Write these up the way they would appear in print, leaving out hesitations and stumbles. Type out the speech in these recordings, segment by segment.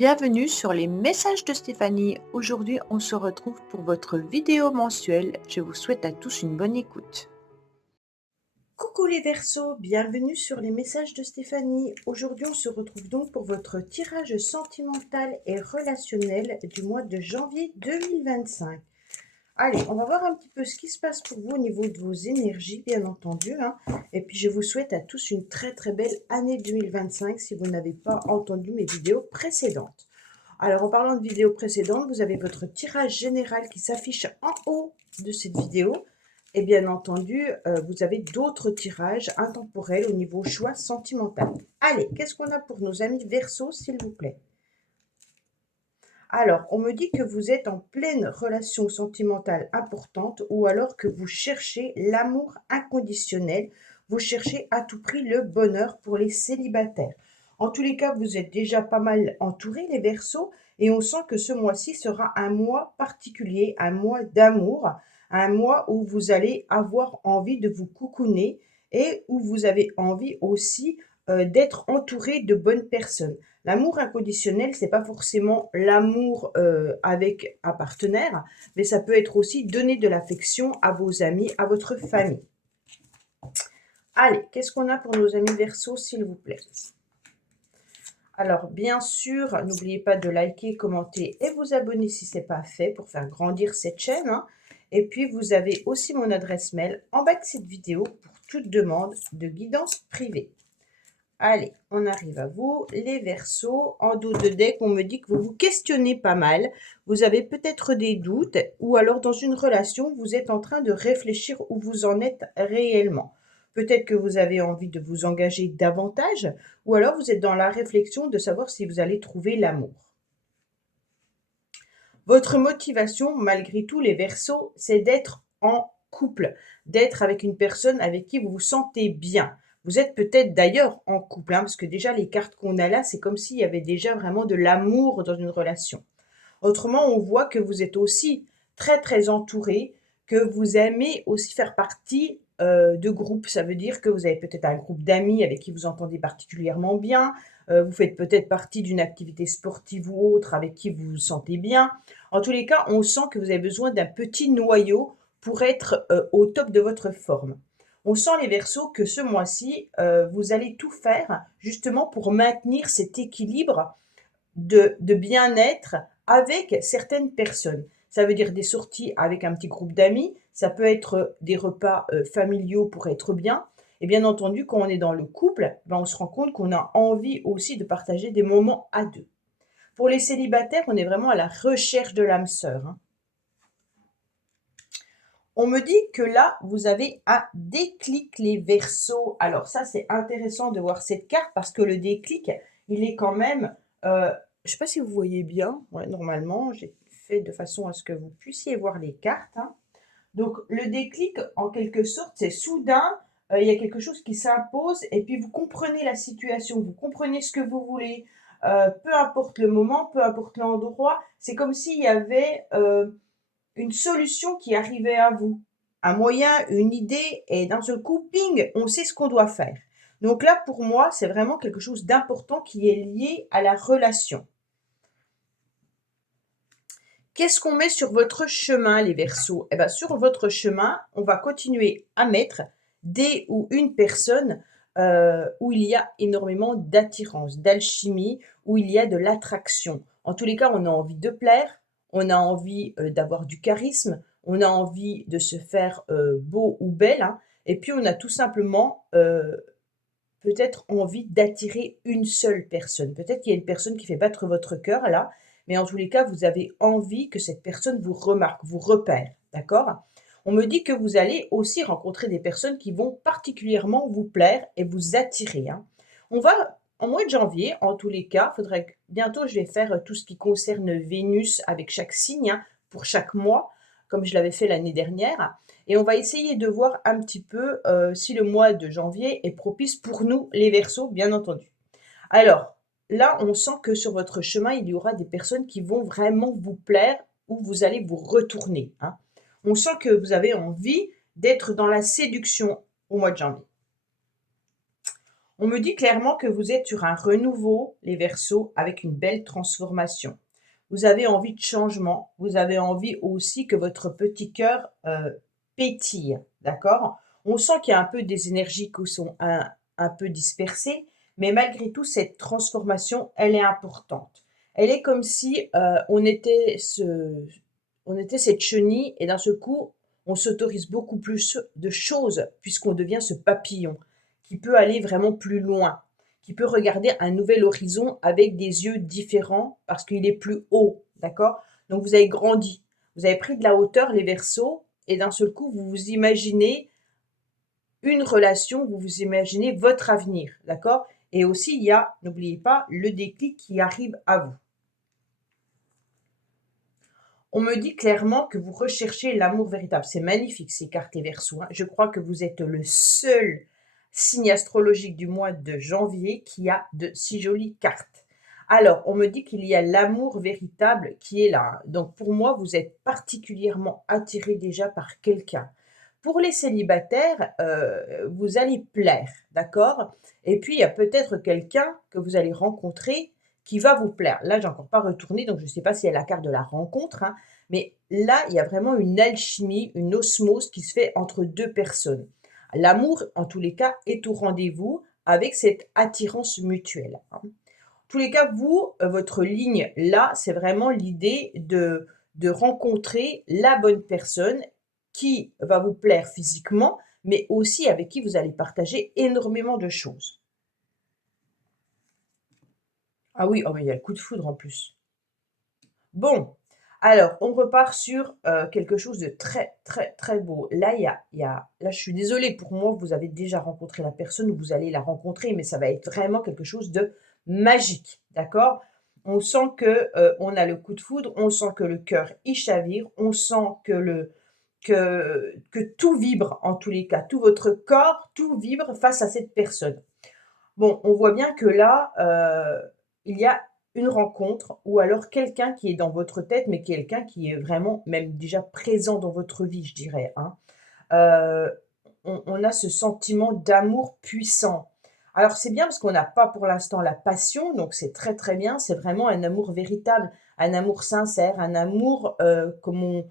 Bienvenue sur les messages de Stéphanie. Aujourd'hui, on se retrouve pour votre vidéo mensuelle. Je vous souhaite à tous une bonne écoute. Coucou les Verseaux, bienvenue sur les messages de Stéphanie. Aujourd'hui, on se retrouve donc pour votre tirage sentimental et relationnel du mois de janvier 2025. Allez, on va voir un petit peu ce qui se passe pour vous au niveau de vos énergies, bien entendu, hein. Et puis, je vous souhaite à tous une très très belle année 2025 si vous n'avez pas entendu mes vidéos précédentes. Alors, en parlant de vidéos précédentes, vous avez votre tirage général qui s'affiche en haut de cette vidéo. Et bien entendu, vous avez d'autres tirages intemporels au niveau choix sentimental. Allez, qu'est-ce qu'on a pour nos amis Verseaux, s'il vous plaît? Alors, on me dit que vous êtes en pleine relation sentimentale importante ou alors que vous cherchez l'amour inconditionnel, vous cherchez à tout prix le bonheur pour les célibataires. En tous les cas, vous êtes déjà pas mal entourés, les Verseaux, et on sent que ce mois-ci sera un mois particulier, un mois d'amour, un mois où vous allez avoir envie de vous coucouner et où vous avez envie aussi d'être entouré de bonnes personnes. L'amour inconditionnel, c'est pas forcément l'amour avec un partenaire, mais ça peut être aussi donner de l'affection à vos amis, à votre famille. Allez, qu'est-ce qu'on a pour nos amis Verseaux, s'il vous plaît? Alors, bien sûr, n'oubliez pas de liker, commenter et vous abonner si ce n'est pas fait pour faire grandir cette chaîne, hein. Et puis, vous avez aussi mon adresse mail en bas de cette vidéo pour toute demande de guidance privée. Allez, on arrive à vous, les Verseaux. En dos de deck, on me dit que vous vous questionnez pas mal. Vous avez peut-être des doutes ou alors dans une relation, vous êtes en train de réfléchir où vous en êtes réellement. Peut-être que vous avez envie de vous engager davantage ou alors vous êtes dans la réflexion de savoir si vous allez trouver l'amour. Votre motivation, malgré tout, les Verseaux, c'est d'être en couple, d'être avec une personne avec qui vous vous sentez bien. Vous êtes peut-être d'ailleurs en couple, hein, parce que déjà les cartes qu'on a là, c'est comme s'il y avait déjà vraiment de l'amour dans une relation. Autrement, on voit que vous êtes aussi très très entouré, que vous aimez aussi faire partie de groupes. Ça veut dire que vous avez peut-être un groupe d'amis avec qui vous entendez particulièrement bien. Vous faites peut-être partie d'une activité sportive ou autre avec qui vous vous sentez bien. En tous les cas, on sent que vous avez besoin d'un petit noyau pour être au top de votre forme. On sent les Verseaux que ce mois-ci, vous allez tout faire justement pour maintenir cet équilibre de bien-être avec certaines personnes. Ça veut dire des sorties avec un petit groupe d'amis, ça peut être des repas familiaux pour être bien. Et bien entendu, quand on est dans le couple, ben on se rend compte qu'on a envie aussi de partager des moments à deux. Pour les célibataires, on est vraiment à la recherche de l'âme sœur, hein. On me dit que là, vous avez un déclic, les Verseaux. Alors ça, c'est intéressant de voir cette carte parce que le déclic, il est quand même, je ne sais pas si vous voyez bien. Ouais, normalement, j'ai fait de façon à ce que vous puissiez voir les cartes, hein. Donc le déclic, en quelque sorte, c'est soudain, il y a quelque chose qui s'impose et puis vous comprenez la situation, vous comprenez ce que vous voulez, peu importe le moment, peu importe l'endroit. C'est comme s'il y avait, une solution qui arrivait à vous, un moyen, une idée, et d'un seul coup, ping, on sait ce qu'on doit faire. Donc là, pour moi, c'est vraiment quelque chose d'important qui est lié à la relation. Qu'est-ce qu'on met sur votre chemin, les Verseaux? Eh bien, sur votre chemin, on va continuer à mettre des ou une personne où il y a énormément d'attirance, d'alchimie, où il y a de l'attraction. En tous les cas, on a envie de plaire, on a envie d'avoir du charisme, on a envie de se faire beau ou belle, hein, et puis on a tout simplement peut-être envie d'attirer une seule personne. Peut-être qu'il y a une personne qui fait battre votre cœur là, mais en tous les cas, vous avez envie que cette personne vous remarque, vous repère, d'accord? On me dit que vous allez aussi rencontrer des personnes qui vont particulièrement vous plaire et vous attirer, hein. On va, en mois de janvier, en tous les cas, faudrait que bientôt je vais faire tout ce qui concerne Vénus avec chaque signe, hein, pour chaque mois, comme je l'avais fait l'année dernière. Et on va essayer de voir un petit peu si le mois de janvier est propice pour nous, les Verseaux, bien entendu. Alors, là, on sent que sur votre chemin, il y aura des personnes qui vont vraiment vous plaire ou vous allez vous retourner, hein. On sent que vous avez envie d'être dans la séduction au mois de janvier. On me dit clairement que vous êtes sur un renouveau, les Verseaux, avec une belle transformation. Vous avez envie de changement, vous avez envie aussi que votre petit cœur pétille, d'accord? On sent qu'il y a un peu des énergies qui sont un peu dispersées, mais malgré tout, cette transformation, elle est importante. Elle est comme si on était cette chenille et d'un seul coup, on s'autorise beaucoup plus de choses puisqu'on devient ce papillon qui peut aller vraiment plus loin, qui peut regarder un nouvel horizon avec des yeux différents parce qu'il est plus haut, d'accord? Donc vous avez grandi, vous avez pris de la hauteur, les Verseaux, et d'un seul coup, vous vous imaginez une relation, vous vous imaginez votre avenir, d'accord? Et aussi, il y a, n'oubliez pas, le déclic qui arrive à vous. On me dit clairement que vous recherchez l'amour véritable. C'est magnifique ces cartes les Verseaux, hein. Je crois que vous êtes le seul signe astrologique du mois de janvier qui a de si jolies cartes. Alors, on me dit qu'il y a l'amour véritable qui est là. Donc, pour moi, vous êtes particulièrement attiré déjà par quelqu'un. Pour les célibataires, vous allez plaire, d'accord? Et puis, il y a peut-être quelqu'un que vous allez rencontrer qui va vous plaire. Là, j'ai encore pas retourné, donc je ne sais pas si elle a la carte de la rencontre, hein, mais là, il y a vraiment une alchimie, une osmose qui se fait entre deux personnes. L'amour, en tous les cas, est au rendez-vous avec cette attirance mutuelle, hein. En tous les cas, vous, votre ligne là, c'est vraiment l'idée de rencontrer la bonne personne qui va vous plaire physiquement, mais aussi avec qui vous allez partager énormément de choses. Ah oui, oh mais il y a le coup de foudre en plus. Bon, alors on repart sur, quelque chose de très, très, très beau. Là, là, je suis désolée, pour moi, vous avez déjà rencontré la personne ou vous allez la rencontrer, mais ça va être vraiment quelque chose de magique, d'accord? On sent que, on a le coup de foudre, on sent que le cœur, il chavire, on sent que tout vibre en tous les cas, tout votre corps, tout vibre face à cette personne. Bon, on voit bien que là, il y a une rencontre ou alors quelqu'un qui est dans votre tête, mais quelqu'un qui est vraiment même déjà présent dans votre vie, je dirais, hein. Heu, on a ce sentiment d'amour puissant. Alors c'est bien parce qu'on n'a pas pour l'instant la passion, donc c'est très, très bien. C'est vraiment un amour véritable, un amour sincère, un amour, comme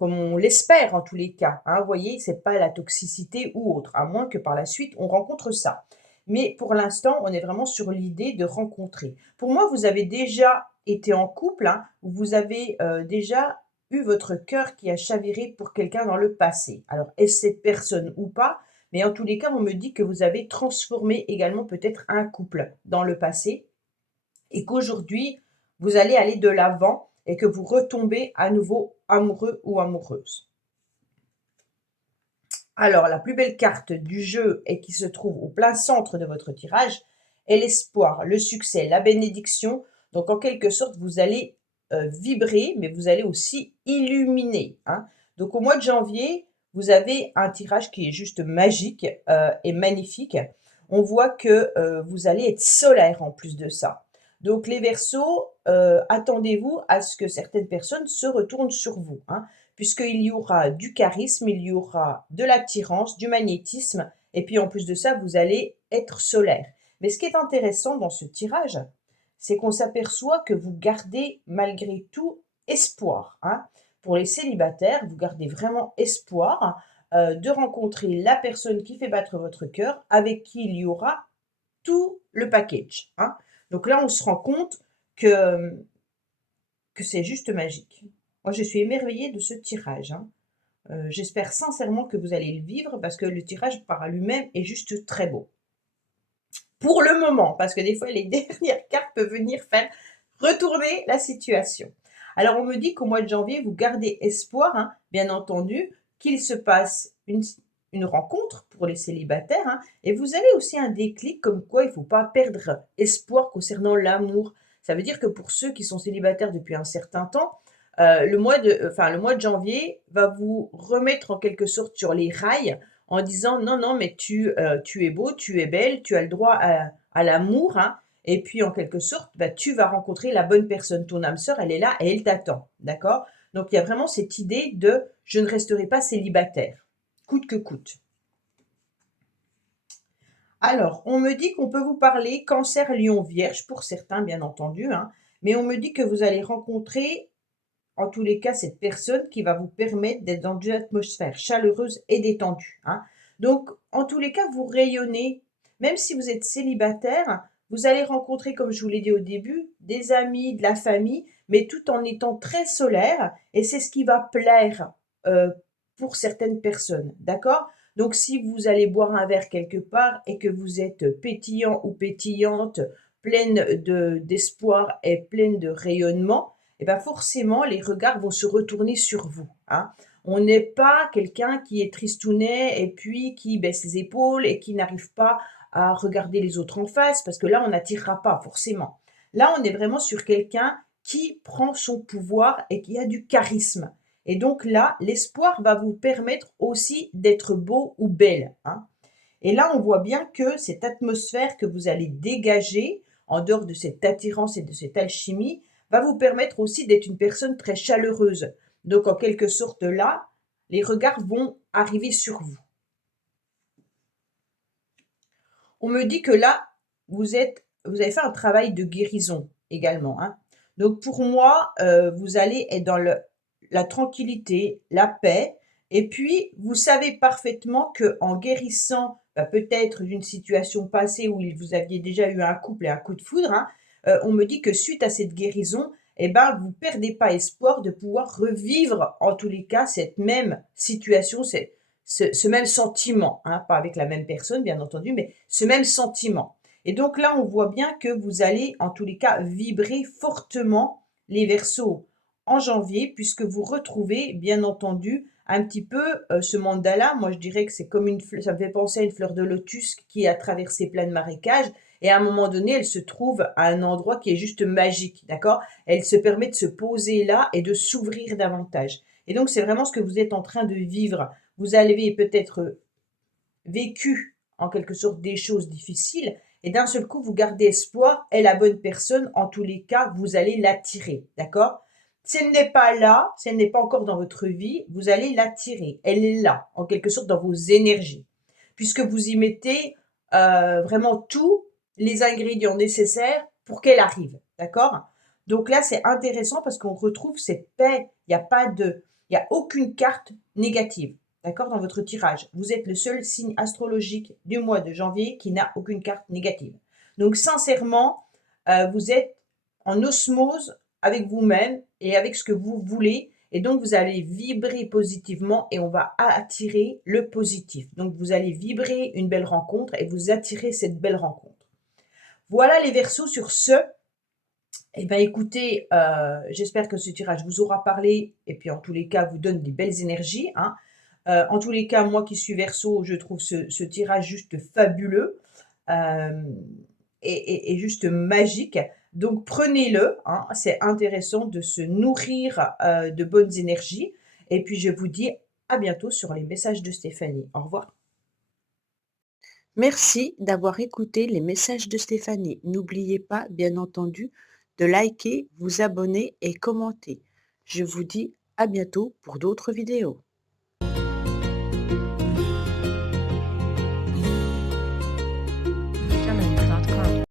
on l'espère en tous les cas, hein. Vous voyez? C'est pas la toxicité ou autre, à moins que par la suite on rencontre ça. Mais pour l'instant, on est vraiment sur l'idée de rencontrer. Pour moi, vous avez déjà été en couple, hein, vous avez, déjà eu votre cœur qui a chaviré pour quelqu'un dans le passé. Alors est-ce cette personne ou pas? Mais en tous les cas, on me dit que vous avez transformé également peut-être un couple dans le passé et qu'aujourd'hui, vous allez aller de l'avant et que vous retombez à nouveau amoureux ou amoureuse. Alors, la plus belle carte du jeu et qui se trouve au plein centre de votre tirage est l'espoir, le succès, la bénédiction. Donc, en quelque sorte, vous allez vibrer, mais vous allez aussi illuminer, hein. Donc, au mois de janvier, vous avez un tirage qui est juste magique et magnifique. On voit que vous allez être solaire en plus de ça. Donc, les Verseaux, attendez-vous à ce que certaines personnes se retournent sur vous, hein, puisqu'il y aura du charisme, il y aura de l'attirance, du magnétisme, et puis en plus de ça, vous allez être solaire. Mais ce qui est intéressant dans ce tirage, c'est qu'on s'aperçoit que vous gardez malgré tout espoir, hein. Pour les célibataires, vous gardez vraiment espoir de rencontrer la personne qui fait battre votre cœur, avec qui il y aura tout le package, hein. Donc là, on se rend compte que c'est juste magique. Moi, je suis émerveillée de ce tirage, hein. J'espère sincèrement que vous allez le vivre parce que le tirage par lui-même est juste très beau. Pour le moment, parce que des fois, les dernières cartes peuvent venir faire retourner la situation. Alors, on me dit qu'au mois de janvier, vous gardez espoir, hein, bien entendu, qu'il se passe une rencontre pour les célibataires, hein, et vous avez aussi un déclic comme quoi il ne faut pas perdre espoir concernant l'amour. Ça veut dire que pour ceux qui sont célibataires depuis un certain temps, le mois de janvier va vous remettre en quelque sorte sur les rails en disant non, non, mais tu es beau, tu es belle, tu as le droit à l'amour, hein, et puis en quelque sorte, bah, tu vas rencontrer la bonne personne. Ton âme sœur, elle est là et elle t'attend, d'accord? Donc il y a vraiment cette idée de je ne resterai pas célibataire, coûte que coûte. Alors, on me dit qu'on peut vous parler cancer, lion, vierge, pour certains, bien entendu, hein, mais on me dit que vous allez rencontrer, en tous les cas, cette personne qui va vous permettre d'être dans une atmosphère chaleureuse et détendue, hein. Donc, en tous les cas, vous rayonnez. Même si vous êtes célibataire, vous allez rencontrer, comme je vous l'ai dit au début, des amis, de la famille, mais tout en étant très solaire, et c'est ce qui va plaire pour certaines personnes, d'accord? Donc, si vous allez boire un verre quelque part et que vous êtes pétillant ou pétillante, pleine d'espoir et pleine de rayonnement, et ben forcément, les regards vont se retourner sur vous, hein. On n'est pas quelqu'un qui est tristounet et puis qui baisse les épaules et qui n'arrive pas à regarder les autres en face, parce que là, on n'attirera pas forcément. Là, on est vraiment sur quelqu'un qui prend son pouvoir et qui a du charisme. Et donc là, l'espoir va vous permettre aussi d'être beau ou belle, hein. Et là, on voit bien que cette atmosphère que vous allez dégager, en dehors de cette attirance et de cette alchimie, va vous permettre aussi d'être une personne très chaleureuse. Donc, en quelque sorte, là, les regards vont arriver sur vous. On me dit que là, vous avez fait un travail de guérison également, hein. Donc, pour moi, vous allez être dans la tranquillité, la paix, et puis vous savez parfaitement que en guérissant, peut-être d'une situation passée où vous aviez déjà eu un couple et un coup de foudre, hein, on me dit que suite à cette guérison, eh ben, vous perdez pas espoir de pouvoir revivre, en tous les cas, cette même situation, ce même sentiment, hein, pas avec la même personne, bien entendu, mais ce même sentiment. Et donc là, on voit bien que vous allez, en tous les cas, vibrer fortement les Verseaux en janvier, puisque vous retrouvez, bien entendu, un petit peu ce mandala. Moi, je dirais que c'est comme une fleur, ça me fait penser à une fleur de lotus qui a traversé plein de marécages. Et à un moment donné, elle se trouve à un endroit qui est juste magique, d'accord? Elle se permet de se poser là et de s'ouvrir davantage. Et donc, c'est vraiment ce que vous êtes en train de vivre. Vous avez peut-être vécu en quelque sorte des choses difficiles et d'un seul coup, vous gardez espoir et la bonne personne, en tous les cas, vous allez l'attirer, d'accord? Si elle n'est pas là, si elle n'est pas encore dans votre vie, vous allez l'attirer. Elle est là, en quelque sorte, dans vos énergies, puisque vous y mettez vraiment tous les ingrédients nécessaires pour qu'elle arrive, d'accord? Donc là, c'est intéressant parce qu'on retrouve cette paix. Il n'y a aucune carte négative. D'accord, dans votre tirage. Vous êtes le seul signe astrologique du mois de janvier qui n'a aucune carte négative. Donc, sincèrement, vous êtes en osmose avec vous-même et avec ce que vous voulez. Et donc, vous allez vibrer positivement et on va attirer le positif. Donc, vous allez vibrer une belle rencontre et vous attirez cette belle rencontre. Voilà les Verseaux sur ce. Eh bien, écoutez, j'espère que ce tirage vous aura parlé et puis en tous les cas, vous donne des belles énergies, hein. En tous les cas, moi qui suis Verseau, je trouve ce tirage juste fabuleux et juste magique. Donc prenez-le, hein, c'est intéressant de se nourrir de bonnes énergies. Et puis je vous dis à bientôt sur les messages de Stéphanie. Au revoir. Merci d'avoir écouté les messages de Stéphanie. N'oubliez pas, bien entendu, de liker, vous abonner et commenter. Je vous dis à bientôt pour d'autres vidéos.